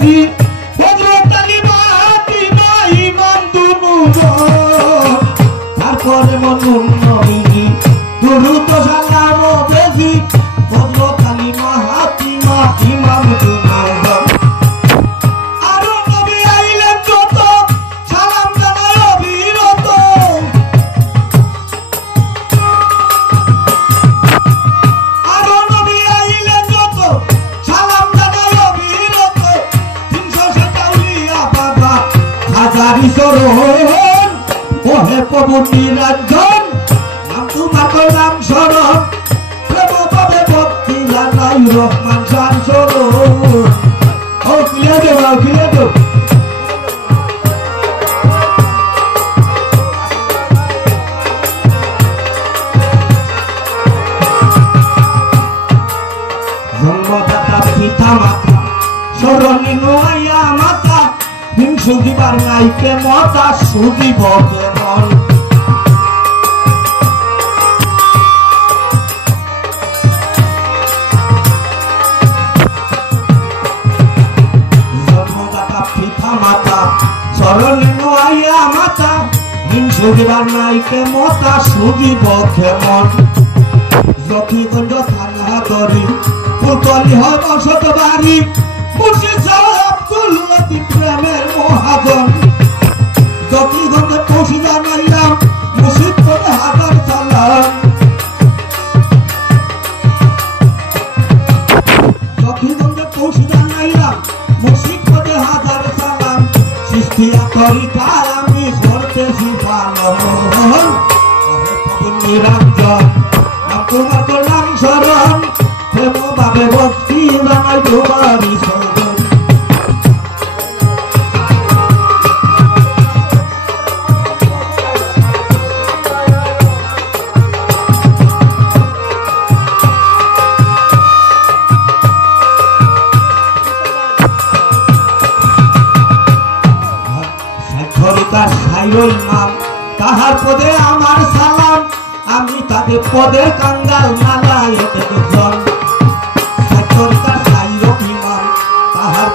বেজি হযরত আলী ফাতিমা ইমাম দুনু তারপরে মনুন নবীজি দুরূদ সালাম বেজি হযরত আলী ফাতিমা ইমাম দুনু ওহে প্রভু নিরঞ্জন নাম তোমার নাম শরণ প্রেম পাবে ভক্তি জানাই রহমান শান শরণ ও ক্লিয়ার দেব জন্মদাতা পিতা মাতা শরণে নোয়া মাতা সুদিবার নাইকে মতা সুদিব কেমন জন্মদাতা পিতা মাতা চরণে নোয়া মাতা সুদিবার নাইকে মতা সুদিব কেমন যথিগঞ্জ থানা দরি পুতলি হয় বসত বাড়ি মুর্শিদ আব্দুল লতিফ প্রেমের মহাজন যতিগঞ্জে পৌঁছে জানাইলাম মুর্শিদ পদে হাজার সালাম যতিগঞ্জে পৌঁছে জানাইলাম মুর্শিদ পদে হাজার সালাম সৃষ্টিয়া তরিকার আমি করতেছি পালন নিরঞ্জন তোমার তো নাম শরণ প্রেম ভাবে ভক্তি জানাই তোমারই শরণ তাহার পদে আমার সালাম আমি তাদের পদের কাঙ্গাল নালাই জন তাহার